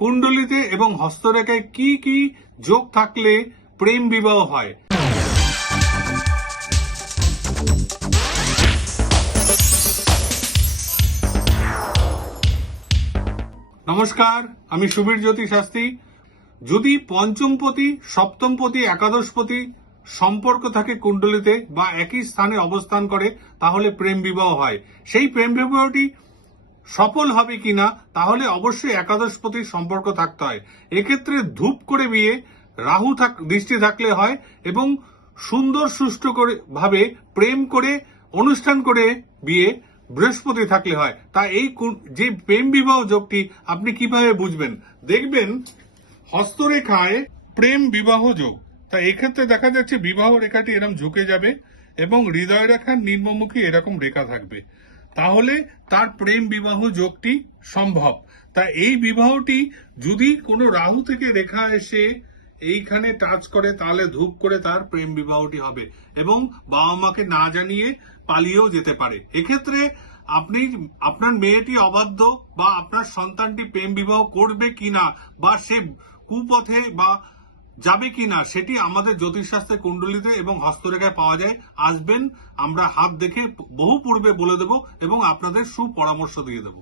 কুণ্ডলিতে এবং হস্তরেখায় কি কি যোগ থাকলে প্রেম বিবাহ হয়। নমস্কার, আমি সুবীর জ্যোতি শাস্ত্রী। যদি পঞ্চমপতি, সপ্তমপতি, একাদশপতি সম্পর্ক থাকে কুণ্ডলিতে বা একই স্থানে অবস্থান করে, তাহলে প্রেম বিবাহ হয়। সেই প্রেম বিবাহটি সফল হবে কিনা, তাহলে অবশ্যই একাদশপতির সম্পর্ক থাকতে হয়। এক্ষেত্রে ধূপ করে বিয়ে, রাহু দৃষ্টি থাকলে হয় এবং সুন্দর সুষ্ঠু করে ভাবে প্রেম করে অনুষ্ঠান করে বিয়ে বৃহস্পতি থাকলে হয়। তা এই যে প্রেম বিবাহ যোগটি আপনি কিভাবে বুঝবেন? দেখবেন হস্তরেখায় প্রেম বিবাহ যোগ। তা এক্ষেত্রে দেখা যাচ্ছে বিবাহ রেখাটি এরকম ঝুঁকে যাবে এবং হৃদয় রেখার নিম্নমুখী এরকম রেখা থাকবে, তাহলে তার প্রেম বিবাহ যোগটি সম্ভব। তা এই বিবাহটি যদি কোনো রাহু থেকে রেখা এসে এইখানে টাচ করে, তাহলে ধূপ করে তার প্রেম বিবাহটি হবে এবং বাবা মাকে না জানিয়ে পালিয়েও যেতে পারে। এক্ষেত্রে আপনি আপনার মেয়েটি অবাধ্য বা আপনার সন্তানটি প্রেম বিবাহ করবে কিনা বা সে কুপথে বা যাবে কিনা, সেটি আমাদের জ্যোতিষশাস্ত্রে কুণ্ডলিতে এবং হস্তরেখায় পাওয়া যায়। আসবেন, আমরা হাত দেখে বহু পূর্বে বলে দেব এবং আপনাদের সুপরামর্শ দিয়ে দেব।